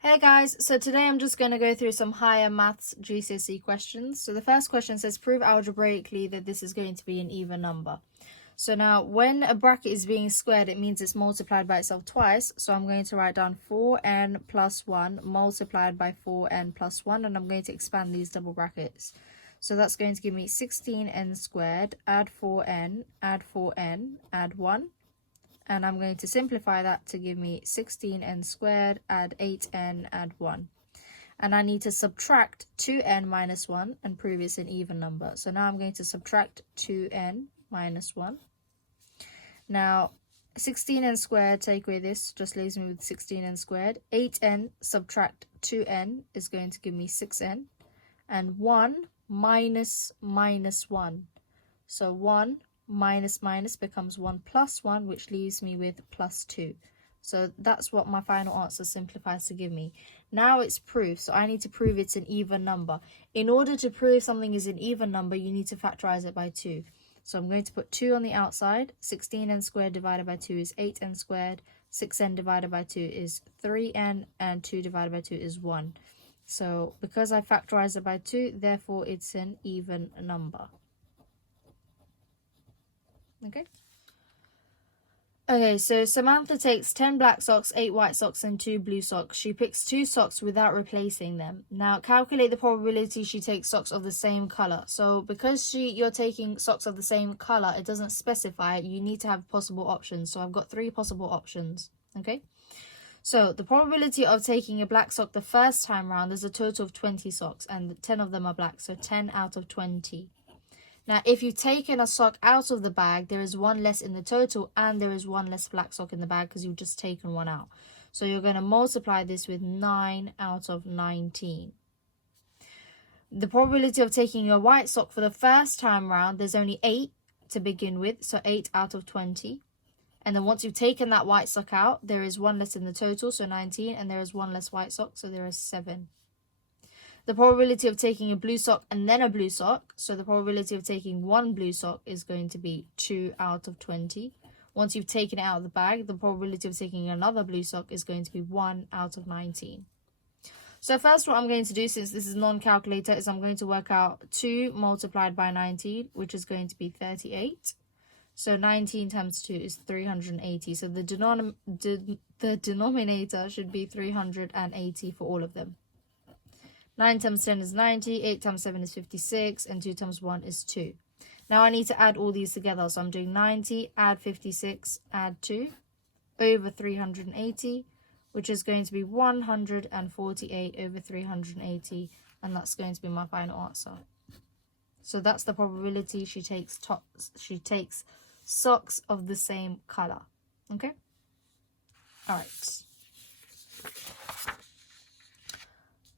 Hey guys, so today I'm just going to go through some higher maths GCSE questions. So the first question says, prove algebraically that this is going to be an even number. So now when a bracket is being squared, it means it's multiplied by itself twice. So I'm going to write down 4n plus 1 multiplied by 4n plus 1, and I'm going to expand these double brackets. So that's going to give me 16n squared, add 4n, add 4n, add 1. And I'm going to simplify that to give me 16n squared, add 8n, add 1. And I need to subtract 2n minus 1 and prove it's an even number. So now I'm going to subtract 2n minus 1. Now, 16n squared, take away this, just leaves me with 16n squared. 8n subtract 2n is going to give me 6n. And 1 minus 1. So 1 minus minus becomes 1 plus 1, which leaves me with plus 2. So that's what my final answer simplifies to give me. Now it's proof, so I need to prove it's an even number. In order to prove something is an even number, you need to factorize it by 2. So I'm going to put 2 on the outside. 16n squared divided by 2 is 8n squared. 6n divided by 2 is 3n, and 2 divided by 2 is 1. So because I factorize it by 2, therefore it's an even number. Okay, so Samantha takes 10 black socks, 8 white socks, and 2 blue socks. She picks 2 socks without replacing them. Now, calculate the probability she takes socks of the same color. So because you're taking socks of the same color, it doesn't specify. You need to have possible options. So I've got 3 possible options, okay? So the probability of taking a black sock the first time round, there's a total of 20 socks, and 10 of them are black, so 10 out of 20. Now, if you've taken a sock out of the bag, there is 1 less in the total, and there is 1 less black sock in the bag because you've just taken 1 out. So you're going to multiply this with 9 out of 19. The probability of taking a white sock for the first time round, there's only 8 to begin with, so 8 out of 20. And then once you've taken that white sock out, there is 1 less in the total, so 19, and there is 1 less white sock, so there is 7. The probability of taking a blue sock and then a blue sock, so the probability of taking 1 blue sock is going to be 2 out of 20. Once you've taken it out of the bag, the probability of taking another blue sock is going to be 1 out of 19. So first what I'm going to do, since this is non-calculator, is I'm going to work out 2 multiplied by 19, which is going to be 38. So 19 times 2 is 380. So the denominator should be 380 for all of them. 9 times 10 is 90, 8 times 7 is 56, and 2 times 1 is 2. Now I need to add all these together. So I'm doing 90, add 56, add 2, over 380, which is going to be 148 over 380, and that's going to be my final answer. So that's the probability she takes socks of the same color. Okay? All right.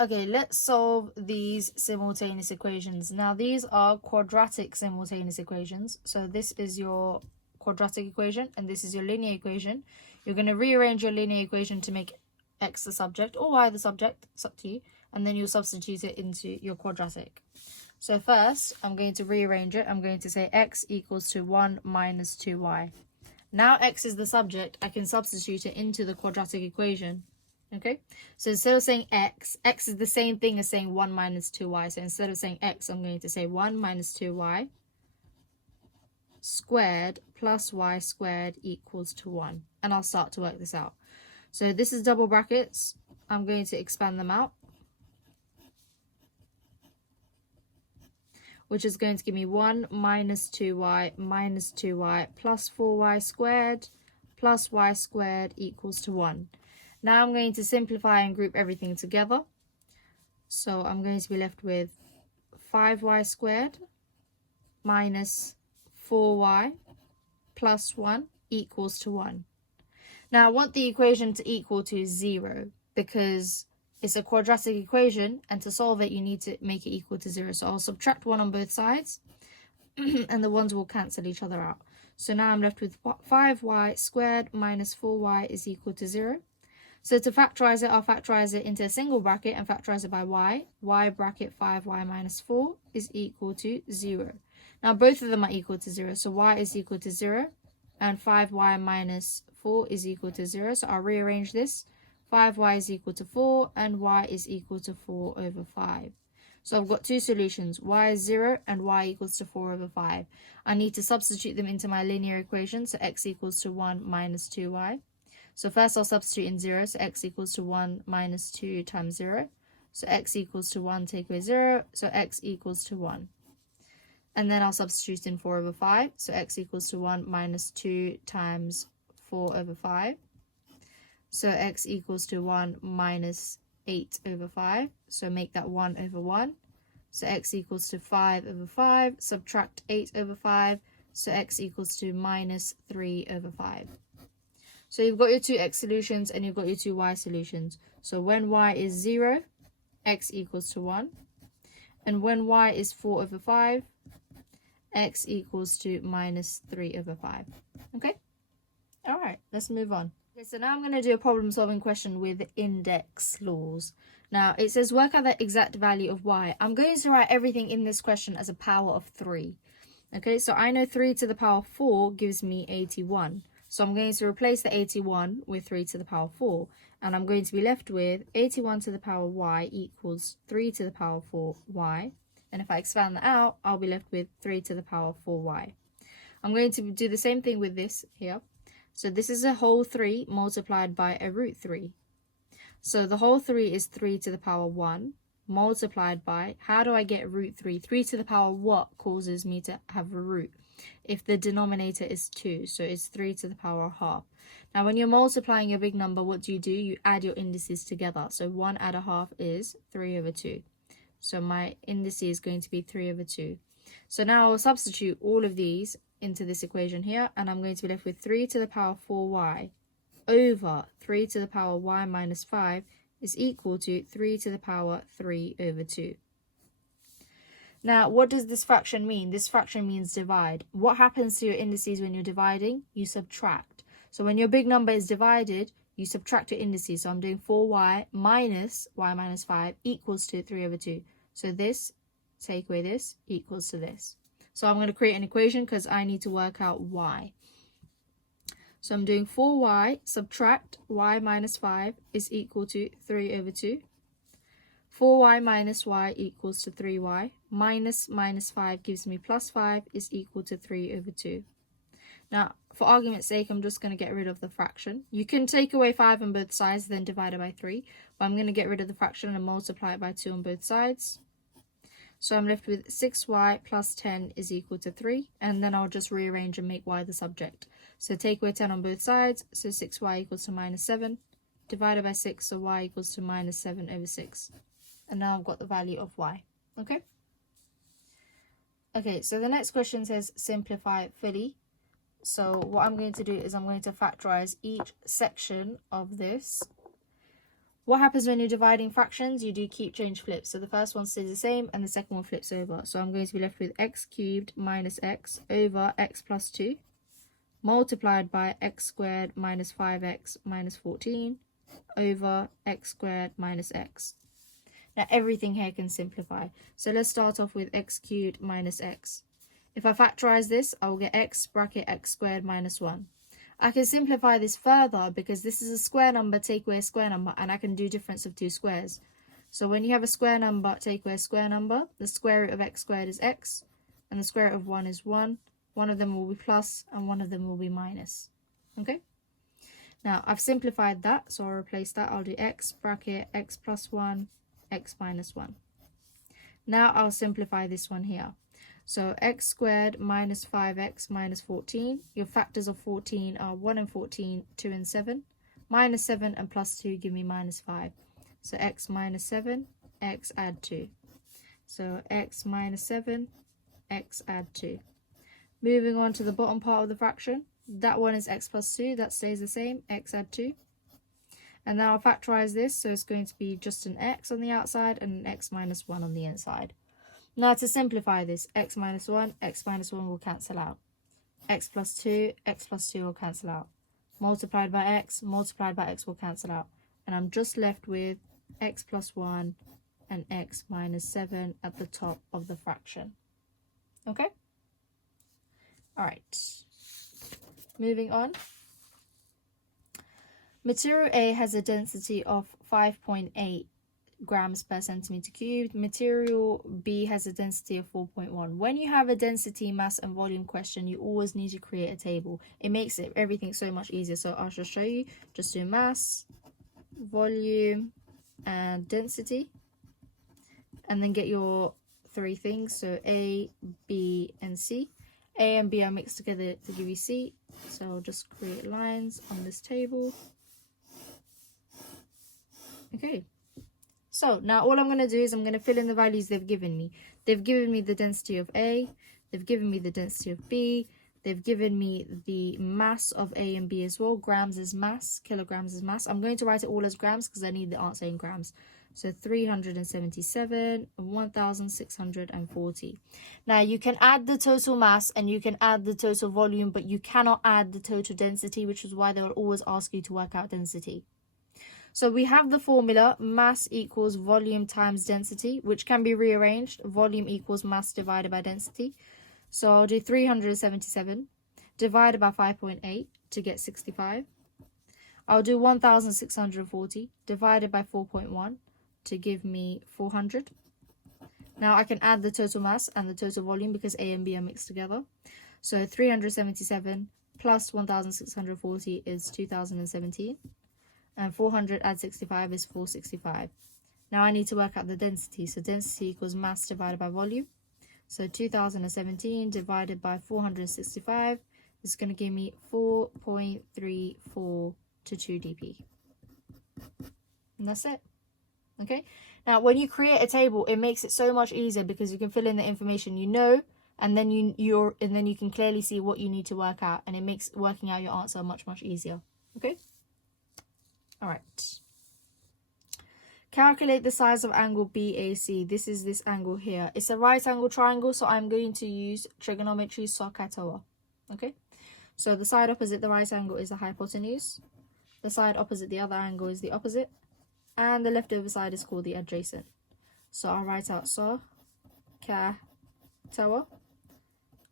Okay, let's solve these simultaneous equations. Now, these are quadratic simultaneous equations. So this is your quadratic equation, and this is your linear equation. You're going to rearrange your linear equation to make x the subject or y the subject. It's up to you. And then you'll substitute it into your quadratic. So first, I'm going to rearrange it. I'm going to say x equals to 1 minus 2y. Now x is the subject. I can substitute it into the quadratic equation. Okay, so instead of saying x is the same thing as saying 1 minus 2y. So instead of saying x, I'm going to say 1 minus 2y squared plus y squared equals to 1. And I'll start to work this out. So this is double brackets. I'm going to expand them out, which is going to give me 1 minus 2y plus 4y squared plus y squared equals to 1. Now I'm going to simplify and group everything together. So I'm going to be left with 5y squared minus 4y plus 1 equals to 1. Now I want the equation to equal to 0 because it's a quadratic equation, and to solve it you need to make it equal to 0. So I'll subtract 1 on both sides and the ones will cancel each other out. So now I'm left with 5y squared minus 4y is equal to 0. So to factorize it, I'll factorize it into a single bracket and factorize it by y. Y bracket 5y minus 4 is equal to 0. Now both of them are equal to 0. So y is equal to 0 and 5y minus 4 is equal to 0. So I'll rearrange this. 5y is equal to 4, and y is equal to 4 over 5. So I've got two solutions, y is 0 and y equals to 4 over 5. I need to substitute them into my linear equation, so x equals to 1 minus 2y. So first I'll substitute in 0, so x equals to 1 minus 2 times 0. So x equals to 1, take away 0, so x equals to 1. And then I'll substitute in 4 over 5, so x equals to 1 minus 2 times 4 over 5. So x equals to 1 minus 8 over 5, so make that 1 over 1. So x equals to 5 over 5, subtract 8 over 5, so x equals to minus 3 over 5. So you've got your two x solutions and you've got your two y solutions. So when y is 0, x equals to 1. And when y is 4 over 5, x equals to minus 3 over 5. Okay? Alright, let's move on. Okay, so now I'm going to do a problem solving question with index laws. Now, it says work out the exact value of y. I'm going to write everything in this question as a power of 3. Okay, so I know 3 to the power 4 gives me 81. So I'm going to replace the 81 with 3 to the power 4. And I'm going to be left with 81 to the power y equals 3 to the power 4y. And if I expand that out, I'll be left with 3 to the power 4y. I'm going to do the same thing with this here. So this is a whole 3 multiplied by a root 3. So the whole 3 is 3 to the power 1 multiplied by, how do I get root 3? 3 to the power what causes me to have a root? If the denominator is 2, so it's 3 to the power half. Now when you're multiplying your big number, what do? You add your indices together. So 1 add a half is 3 over 2. So my indice is going to be 3 over 2. So now I'll substitute all of these into this equation here, and I'm going to be left with 3 to the power 4y over 3 to the power y minus 5 is equal to 3 to the power 3 over 2. Now, what does this fraction mean? This fraction means divide. What happens to your indices when you're dividing? You subtract. So when your big number is divided, you subtract your indices. So I'm doing 4y minus y minus 5 equals to 3 over 2. So this, take away this, equals to this. So I'm going to create an equation because I need to work out y. So I'm doing 4y subtract y minus 5 is equal to 3 over 2. 4y minus y equals to 3y. Minus 5 gives me plus 5 is equal to 3 over 2. Now, for argument's sake, I'm just going to get rid of the fraction. You can take away 5 on both sides, then divide it by 3. But I'm going to get rid of the fraction and multiply it by 2 on both sides. So I'm left with 6y plus 10 is equal to 3. And then I'll just rearrange and make y the subject. So take away 10 on both sides. So 6y equals to minus 7. Divided by 6, so y equals to minus 7 over 6. And now I've got the value of y. Okay? Okay, so the next question says simplify fully. So what I'm going to do is I'm going to factorize each section of this. What happens when you're dividing fractions? You do keep, change, flip. So the first one stays the same and the second one flips over. So I'm going to be left with x cubed minus x over x plus 2 multiplied by x squared minus 5x minus 14 over x squared minus x. Now everything here can simplify. So let's start off with x cubed minus x. If I factorize this, I will get x bracket x squared minus 1. I can simplify this further because this is a square number, take away a square number, and I can do difference of two squares. So when you have a square number, take away a square number, the square root of x squared is x, and the square root of 1 is 1. One of them will be plus, and one of them will be minus. Okay? Now, I've simplified that, so I'll replace that. I'll do x bracket x plus 1, x minus 1. Now I'll simplify this one here. So x squared minus 5x minus 14. Your factors of 14 are 1 and 14, 2 and 7. Minus 7 and plus 2 give me minus 5. So x minus 7, x add 2. So x minus 7, x add 2. Moving on to the bottom part of the fraction. That one is x plus 2. That stays the same. X add 2. And now I'll factorize this. So it's going to be just an x on the outside and an x minus 1 on the inside. Now to simplify this, x minus 1 will cancel out. X plus 2 will cancel out. Multiplied by x will cancel out. And I'm just left with x plus 1 and x minus 7 at the top of the fraction. Okay? Alright. Moving on. Material A has a density of 5.8 grams per centimeter cubed. Material B has a density of 4.1. When you have a density, mass, and volume question, you always need to create a table. It makes everything so much easier. So I'll just show you. Just do mass, volume, and density, and then get your three things. So A, B, and C. A and B are mixed together to give you C. So I'll just create lines on this table. Okay. So now all I'm going to do is I'm going to fill in the values they've given me. They've given me the density of A. They've given me the density of B. They've given me the mass of A and B as well. Grams is mass, kilograms is mass. I'm going to write it all as grams because I need the answer in grams. So 377, 1,640. Now you can add the total mass and you can add the total volume, but you cannot add the total density, which is why they will always ask you to work out density. So we have the formula mass equals volume times density, which can be rearranged. Volume equals mass divided by density. So I'll do 377 divided by 5.8 to get 65. I'll do 1,640 divided by 4.1 to give me 400. Now I can add the total mass and the total volume because A and B are mixed together. So 377 plus 1,640 is 2,017. And 400 add 65 is 465. Now I need to work out the density. So density equals mass divided by volume. So 2017 divided by 465 is going to give me 4.34 to 2 dp. And that's it. Okay. Now when you create a table, it makes it so much easier because you can fill in the information you know, and then you can clearly see what you need to work out, and it makes working out your answer much easier. Okay. All right. Calculate the size of angle BAC. This is this angle here. It's a right angle triangle, so I'm going to use trigonometry SOHCAHTOA. Okay. So the side opposite the right angle is the hypotenuse. The side opposite the other angle is the opposite. And the leftover side is called the adjacent. So I'll write out SOHCAHTOA.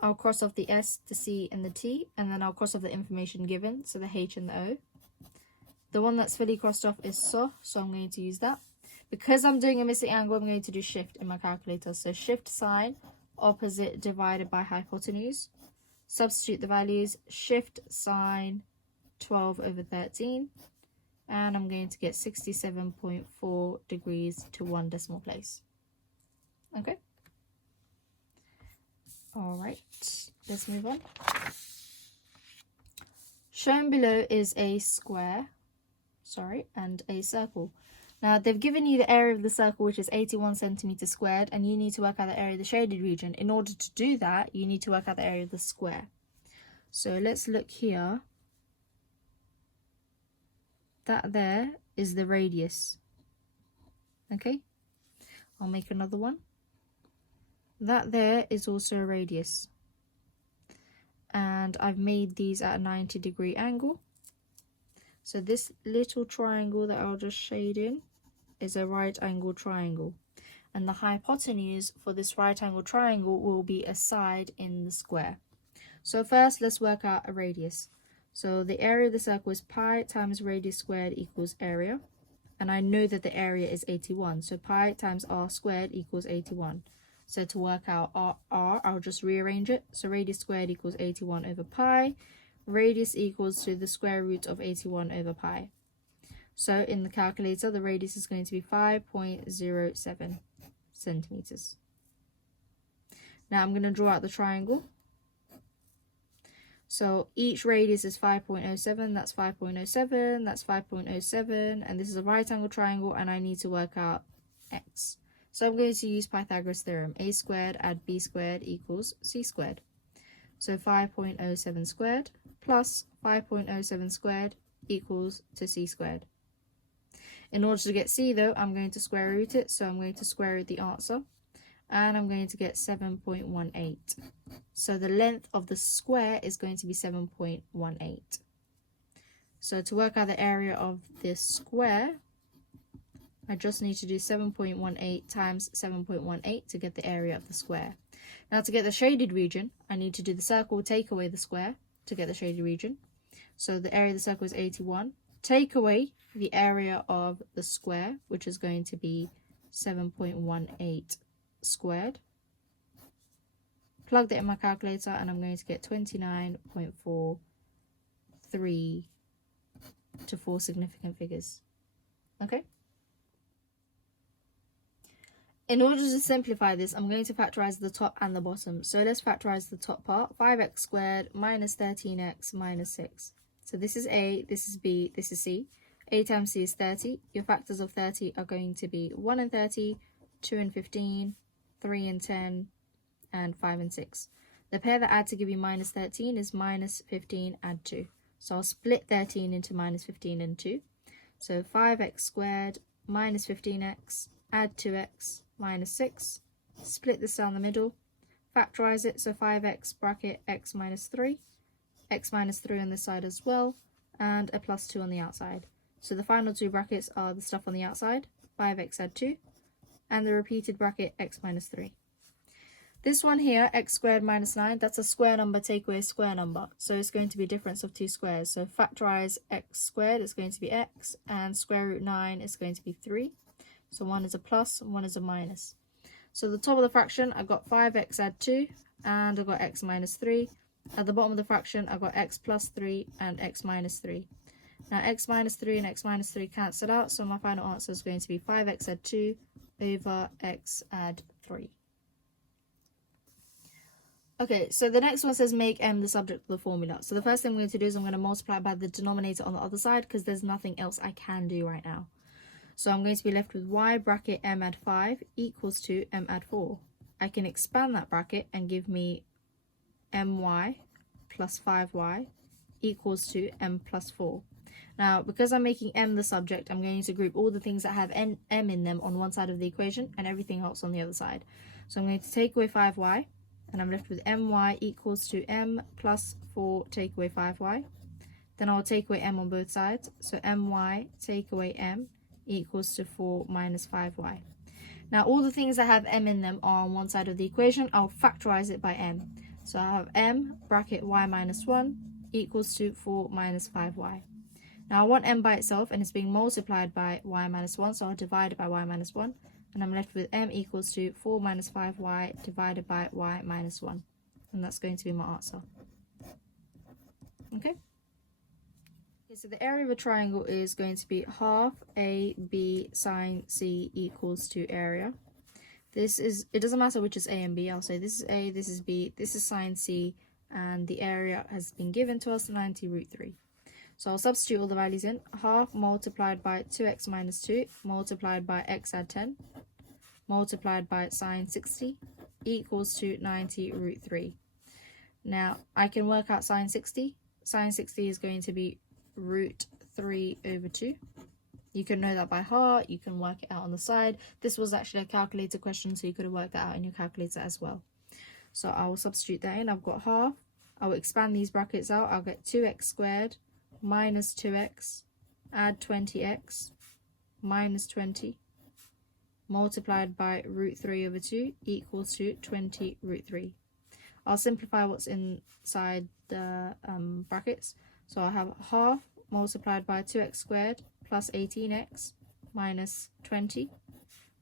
I'll cross off the S, the C, and the T. And then I'll cross off the information given, so the H and the O. The one that's fully crossed off is so I'm going to use that. Because I'm doing a missing angle, I'm going to do shift in my calculator. So shift sine, opposite divided by hypotenuse. Substitute the values, shift sine 12 over 13. And I'm going to get 67.4 degrees to 1 decimal place. Okay. All right, let's move on. Shown below is a square. And a circle. Now they've given you the area of the circle, which is 81 centimeters squared, and you need to work out the area of the shaded region. In order to do that, you need to work out the area of the square. So let's look here. That there is the radius. Okay, I'll make another one. That there is also a radius. And I've made these at a 90-degree angle. So this little triangle that I'll just shade in is a right angle triangle. And the hypotenuse for this right angle triangle will be a side in the square. So first, let's work out a radius. So the area of the circle is pi times radius squared equals area. And I know that the area is 81. So pi times r squared equals 81. So to work out r, I'll just rearrange it. So radius squared equals 81 over pi. Radius equals to the square root of 81 over pi. So in the calculator, the radius is going to be 5.07 centimeters. Now I'm going to draw out the triangle. So each radius is 5.07, that's 5.07, that's 5.07, and this is a right angle triangle, and I need to work out x. So I'm going to use Pythagoras theorem. A squared add b squared equals c squared. So 5.07 squared plus 5.07 squared equals to c squared. In order to get c though, I'm going to square root it. So I'm going to square root the answer. And I'm going to get 7.18. So the length of the square is going to be 7.18. So to work out the area of this square, I just need to do 7.18 times 7.18 to get the area of the square. Now to get the shaded region, I need to do the circle, take away the square to get the shaded region. So the area of the circle is 81. take away the area of the square, which is going to be 7.18 squared. Plug that in my calculator and I'm going to get 29.43 to 4 significant figures. Okay? In order to simplify this, I'm going to factorize the top and the bottom. So let's factorize the top part. 5x squared minus 13x minus 6. So this is A, this is B, this is C. A times C is 30. Your factors of 30 are going to be 1 and 30, 2 and 15, 3 and 10, and 5 and 6. The pair that add to give you minus 13 is minus 15, add 2. So I'll split 13 into minus 15 and 2. So 5x squared minus 15x, add 2x, minus 6. Split this down the middle. Factorize it, so 5x bracket x minus 3. X minus 3 on this side as well. And a plus 2 on the outside. So the final two brackets are the stuff on the outside. 5x add 2. And the repeated bracket x minus 3. This one here, x squared minus 9, that's a square number, take away a square number. So it's going to be a difference of two squares. So factorize x squared is going to be x, and square root 9 is going to be 3. So one is a plus and one is a minus. So the top of the fraction, I've got 5x add 2, and I've got x minus 3. At the bottom of the fraction, I've got x plus 3 and x minus 3. Now x minus 3 and x minus 3 cancel out, so my final answer is going to be 5x add 2 over x add 3. Okay, so the next one says make m the subject of the formula. So the first thing I'm going to do is I'm going to multiply by the denominator on the other side because there's nothing else I can do right now. So I'm going to be left with y bracket m add 5 equals to m add 4. I can expand that bracket and give me my plus 5y equals to m plus 4. Now, because I'm making m the subject, I'm going to group all the things that have m in them on one side of the equation and everything else on the other side. So I'm going to take away 5y, and I'm left with my equals to m plus 4 take away 5y. Then I'll take away m on both sides. So my take away m equals to 4 minus 5y. Now, all the things that have m in them are on one side of the equation. I'll factorize it by m. So I have m bracket y minus 1 equals to 4 minus 5y. Now I want m by itself and it's being multiplied by y minus 1, so I'll divide it by y minus 1. And I'm left with m equals to 4 minus 5y divided by y minus 1. And that's going to be my answer. Okay? So the area of a triangle is going to be half AB sine C equals to area. This is, it doesn't matter which is A and B, I'll say this is A, this is B, this is sine C, and the area has been given to us 90 root 3. So I'll substitute all the values in. Half multiplied by 2x minus 2 multiplied by x add 10 multiplied by sine 60 equals to 90 root 3. Now I can work out sine 60. Sine 60 is going to be root 3 over 2. You can know that by heart, you can work it out on the side. This was actually a calculator question, so you could have worked that out in your calculator as well. So I will substitute that in. I've got half. I will expand these brackets out. I'll get 2x squared minus 2x, add 20x, minus 20, multiplied by root 3 over 2 equals to 20 root 3. I'll simplify what's inside the brackets. So I'll have half multiplied by 2x squared plus 18x minus 20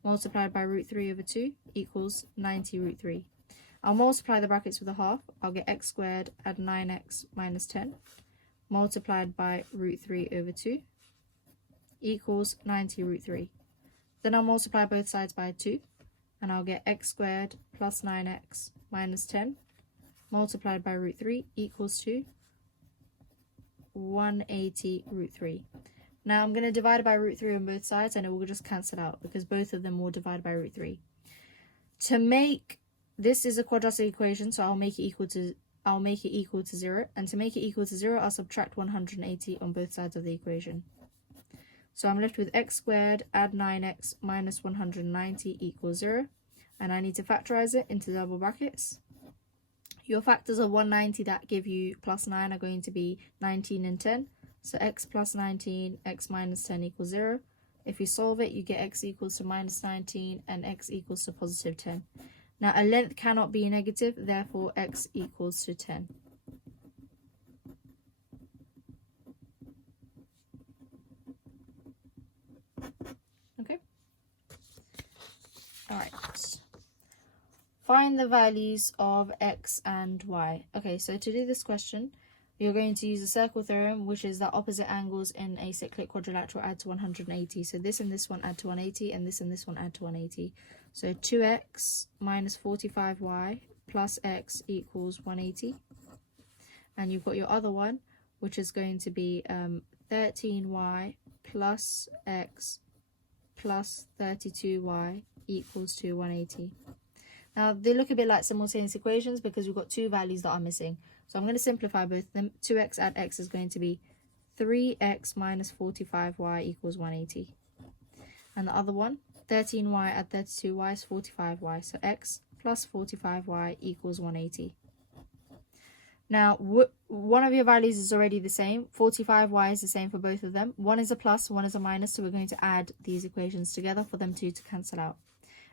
multiplied by root 3 over 2 equals 90 root 3. I'll multiply the brackets with a half. I'll get x squared add 9x minus 10 multiplied by root 3 over 2 equals 90 root 3. Then I'll multiply both sides by 2 and I'll get x squared plus 9x minus 10 multiplied by root 3 equals to 180 root 3. Now I'm going to divide by root 3 on both sides and it will just cancel out because both of them will divide by root 3. To make, this is a quadratic equation, so I'll make it equal to 0, and to make it equal to 0 I'll subtract 180 on both sides of the equation. So I'm left with x squared add 9x minus 190 equals 0, and I need to factorize it into double brackets. Your factors of 190 that give you plus 9 are going to be 19 and 10. So x plus 19, x minus 10 equals 0. If you solve it, you get x equals to minus 19 and x equals to positive 10. Now a length cannot be negative, therefore x equals to 10. Alright. Find the values of x and y. Okay, so to do this question, you're going to use the circle theorem, which is that opposite angles in a cyclic quadrilateral add to 180. So this and this one add to 180, and this one add to 180. So 2x minus 45y plus x equals 180. And you've got your other one, which is going to be 13y plus x plus 32y equals to 180. Now, they look a bit like simultaneous equations because we've got two values that are missing. So I'm going to simplify both of them. 2x add x is going to be 3x minus 45y equals 180. And the other one, 13y add 32y is 45y. So x plus 45y equals 180. Now, one of your values is already the same. 45y is the same for both of them. One is a plus, one is a minus. So we're going to add these equations together for them two to cancel out.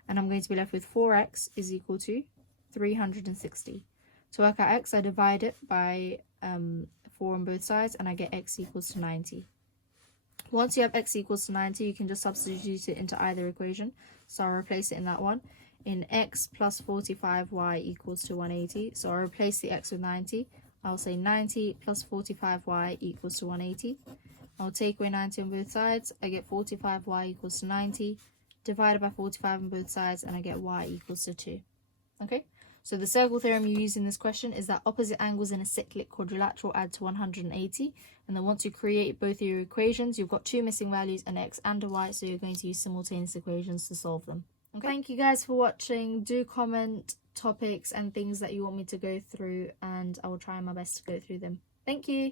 And I'm going to be left with 4x is equal to 360. To work out x, I divide it by 4 on both sides, and I get x equals to 90. Once you have x equals to 90, you can just substitute it into either equation. So I'll replace it in that one. In x plus 45y equals to 180. So I'll replace the x with 90. I'll say 90 plus 45y equals to 180. I'll take away 90 on both sides. I get 45y equals to 90. Divided by 45 on both sides, and I get y equals to 2. Okay, so the circle theorem you use in this question is that opposite angles in a cyclic quadrilateral add to 180. And then once you create both your equations, you've got two missing values, an x and a y, so you're going to use simultaneous equations to solve them. Okay. Thank you guys for watching. Do comment topics and things that you want me to go through, and I will try my best to go through them. Thank you.